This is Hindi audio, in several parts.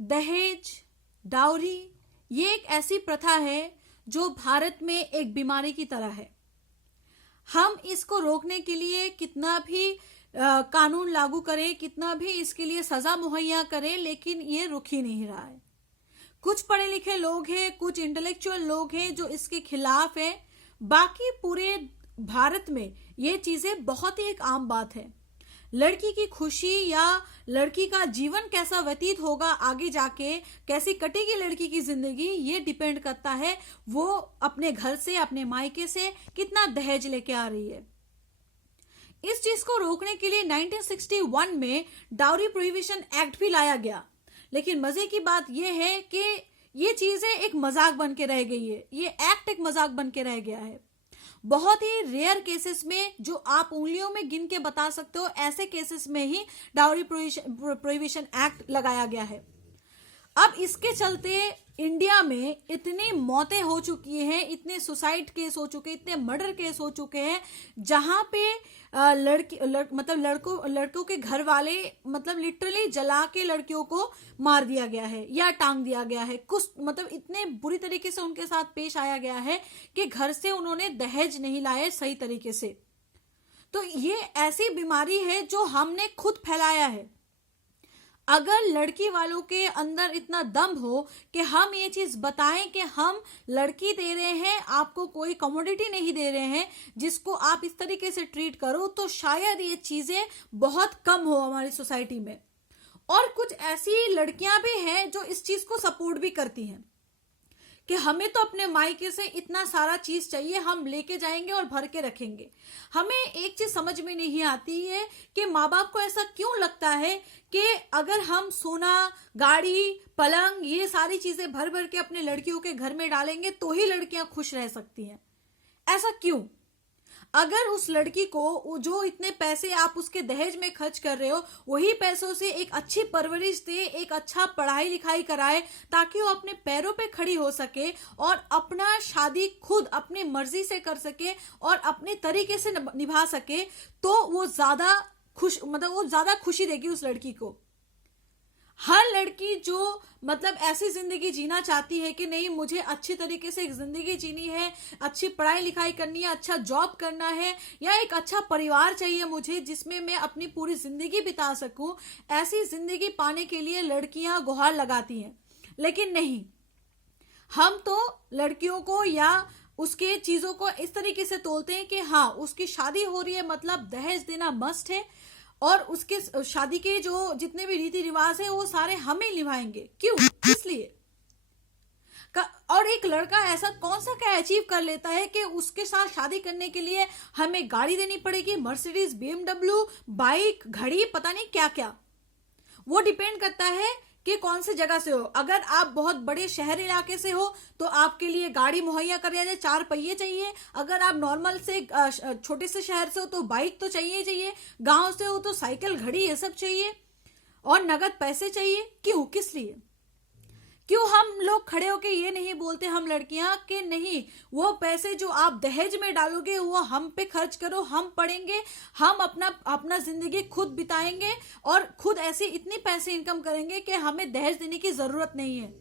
दहेज, डाउरी, ये एक ऐसी प्रथा है जो भारत में एक बीमारी की तरह है। हम इसको रोकने के लिए कितना भी कानून लागू करें, कितना भी इसके लिए सजा मुहैया करें, लेकिन ये रुक ही नहीं रहा है। कुछ पढ़े लिखे लोग हैं, कुछ इंटेलेक्चुअल लोग हैं जो इसके खिलाफ हैं। बाकी पूरे भारत में ये चीजें बहुत ही एक आम बात है। लड़की की खुशी या लड़की का जीवन कैसा व्यतीत होगा आगे जाके, कैसी कटेगी लड़की की जिंदगी, ये डिपेंड करता है वो अपने घर से, अपने मायके से कितना दहेज लेके आ रही है। इस चीज को रोकने के लिए 1961 में डाउरी प्रोहिबिशन एक्ट भी लाया गया। लेकिन मजे की बात यह है कि ये चीजें एक मजाक बन के रह गई है, ये एक्ट एक मजाक बन के रह गया है। बहुत ही रेयर केसेस में, जो आप उंगलियों में गिन के बता सकते हो, ऐसे केसेस में ही डाउरी प्रोहिबिशन एक्ट लगाया गया है। अब इसके चलते इंडिया में इतनी मौतें हो चुकी हैं, इतने सुसाइड केस हो चुके, इतने मर्डर केस हो चुके हैं, जहां पे लड़कों के घर वाले मतलब लिटरली जला के लड़कियों को मार दिया गया है या टांग दिया गया है। कुछ मतलब इतने बुरी तरीके से उनके साथ पेश आया गया है कि घर से उन्होंने दहेज नहीं लाए सही तरीके से। तो ये ऐसी बीमारी है जो हमने खुद फैलाया है। अगर लड़की वालों के अंदर इतना दम हो कि हम ये चीज बताएं कि हम लड़की दे रहे हैं, आपको कोई कमोडिटी नहीं दे रहे हैं जिसको आप इस तरीके से ट्रीट करो, तो शायद ये चीजें बहुत कम हो हमारी सोसाइटी में। और कुछ ऐसी लड़कियां भी हैं जो इस चीज को सपोर्ट भी करती हैं कि हमें तो अपने मायके से इतना सारा चीज चाहिए, हम लेके जाएंगे और भर के रखेंगे। हमें एक चीज समझ में नहीं आती है कि माँ बाप को ऐसा क्यों लगता है कि अगर हम सोना, गाड़ी, पलंग, ये सारी चीजें भर भर के अपने लड़कियों के घर में डालेंगे तो ही लड़कियां खुश रह सकती हैं। ऐसा क्यों? अगर उस लड़की को जो इतने पैसे आप उसके दहेज में खर्च कर रहे हो, वही पैसों से एक अच्छी परवरिश दे, एक अच्छा पढ़ाई लिखाई कराए, ताकि वो अपने पैरों पे खड़ी हो सके और अपना शादी खुद अपनी मर्जी से कर सके और अपने तरीके से निभा सके, तो वो ज्यादा वो ज्यादा खुशी देगी उस लड़की को। हर लड़की जो मतलब ऐसी जिंदगी जीना चाहती है कि नहीं, मुझे अच्छी तरीके से एक जिंदगी जीनी है, अच्छी पढ़ाई लिखाई करनी है, अच्छा जॉब करना है, या एक अच्छा परिवार चाहिए मुझे जिसमें मैं अपनी पूरी जिंदगी बिता सकूं, ऐसी जिंदगी पाने के लिए लड़कियां गुहार लगाती हैं। लेकिन नहीं, हम तो लड़कियों को या उसके चीजों को इस तरीके से तोलते हैं कि हाँ, उसकी शादी हो रही है मतलब दहेज देना मस्ट है, और उसके शादी के जो जितने भी रीति रिवाज है वो सारे हम ही निभाएंगे। क्यों? इसलिए। और एक लड़का ऐसा कौन सा क्या अचीव कर लेता है कि उसके साथ शादी करने के लिए हमें गाड़ी देनी पड़ेगी, मर्सिडीज, BMW, बाइक, घड़ी, पता नहीं क्या क्या। वो डिपेंड करता है कि कौन सी जगह से हो। अगर आप बहुत बड़े शहर इलाके से हो तो आपके लिए गाड़ी मुहैया कर दिया जाए, 4 पहिए चाहिए। अगर आप नॉर्मल से छोटे से शहर से हो तो बाइक तो चाहिए चाहिए, गांव से हो तो साइकिल, घड़ी, ये सब चाहिए, और नगद पैसे चाहिए। क्यों? किस लिए? क्यों हम लोग खड़े होके ये नहीं बोलते, हम लड़कियां, कि नहीं, वो पैसे जो आप दहेज में डालोगे वो हम पे खर्च करो, हम पढ़ेंगे, हम अपना जिंदगी खुद बिताएंगे और खुद ऐसे इतनी पैसे इनकम करेंगे कि हमें दहेज देने की जरूरत नहीं है।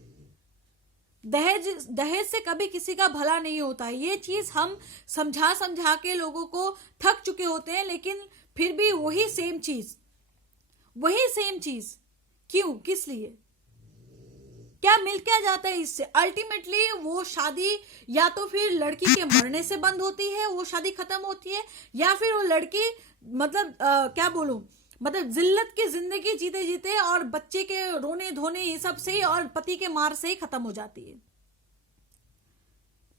दहेज से कभी किसी का भला नहीं होता है। ये चीज हम समझा के लोगों को थक चुके होते हैं, लेकिन फिर भी वही सेम चीज। क्यों? किस लिए? क्या मिल क्या जाता है इससे? अल्टीमेटली वो शादी या तो फिर लड़की के मरने से बंद होती है, वो शादी खत्म होती है, या फिर वो लड़की मतलब क्या बोलूं, मतलब जिल्लत की जिंदगी जीते जीते और बच्चे के रोने धोने ये सब से और पति के मार से ही खत्म हो जाती है।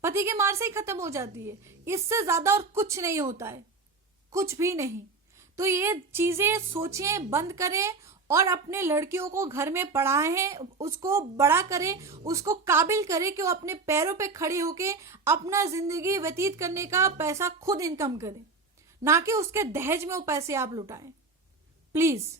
पति के मार से ही खत्म हो जाती है। इससे ज्यादा और कुछ नहीं होता है, कुछ भी नहीं। तो ये चीजें सोचें, बंद करें और अपने लड़कियों को घर में पढ़ाएं, उसको बड़ा करें, उसको काबिल करें कि वो अपने पैरों पे खड़ी होके अपना जिंदगी व्यतीत करने का पैसा खुद इनकम करे, ना कि उसके दहेज में वो पैसे आप लुटाएं। प्लीज।